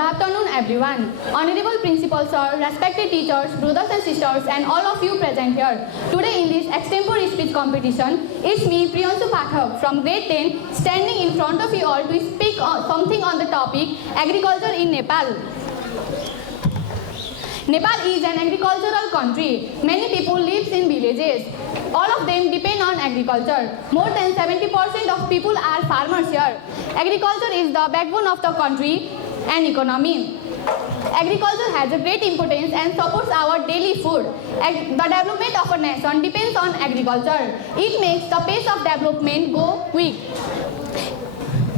afternoon, everyone. Honorable Principal Sir, respected teachers, brothers and sisters, and all of you present here. Today in this extempore speech competition, it's me, Priyanshu Pathak, from grade 10, standing in front of you all to speak something on the topic agriculture in Nepal. Nepal is an agricultural country. Many people live in villages. All of them depend on agriculture. More than 70% of people are farmers here. Agriculture is the backbone of the country and economy. Agriculture has a great importance and supports our daily food. The development of a nation depends on agriculture. It makes the pace of development go quick.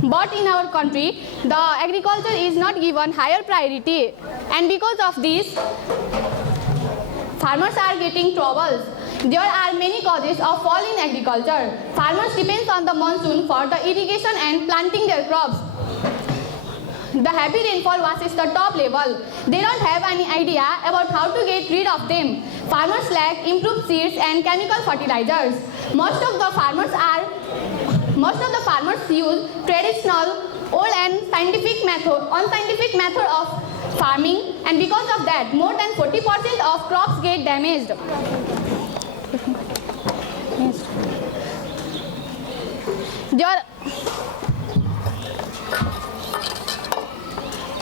But in our country, the agriculture is not given higher priority, and because of this, farmers are getting troubles. There are many causes of fall in agriculture. Farmers depend on the monsoon for the irrigation and planting their crops. The heavy rainfall washes the top level. They don't have any idea about how to get rid of them. Farmers lack improved seeds and chemical fertilizers. Most of the farmers use traditional, old and unscientific method of farming, and because of that, more than 40% of crops get damaged.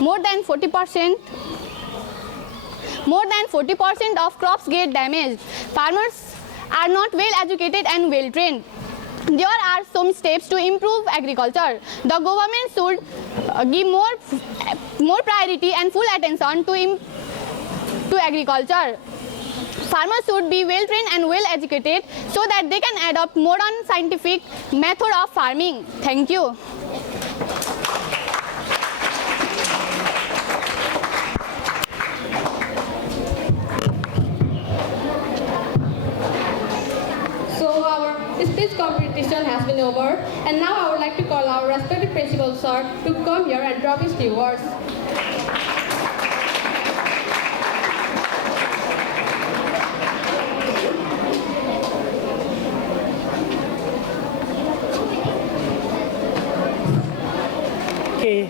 More than 40% of crops get damaged. Farmers are not well educated and well trained. There are some steps to improve agriculture. The government should give more priority and full attention to agriculture. Farmers should be well trained and well educated so that they can adopt modern scientific method of farming. Thank you. So our speech competition has been over, and now I would like to call our respected principal sir to come here and drop his few words. Okay.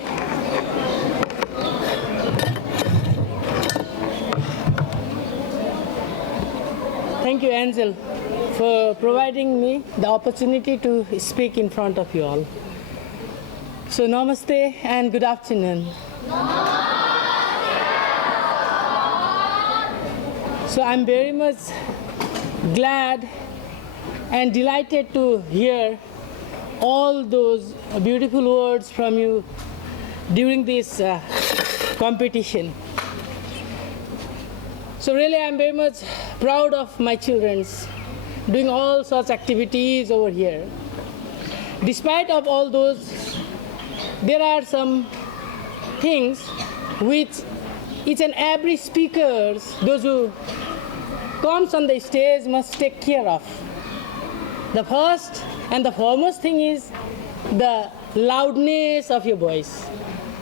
Thank you, Angel, for providing me the opportunity to speak in front of you all. So, namaste and good afternoon. So, I'm very much glad and delighted to hear all those beautiful words from you during this competition. So really I'm very much proud of my children doing all such activities over here. Despite of all those, there are some things which each and every speaker, those who comes on the stage, must take care of. The first and the foremost thing is the loudness of your voice,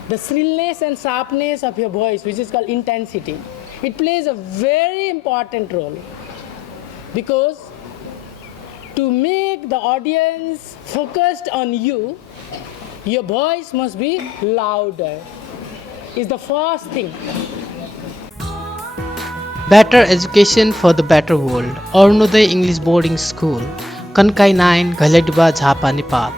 the shrillness and sharpness of your voice, which is called intensity. It plays a very important role because to make the audience focused on you, your voice must be louder. Is the first thing. Better education for the better world. Arunodaya English Boarding School, Kankai 9, Ghailadiba, Jhapa, Nepal.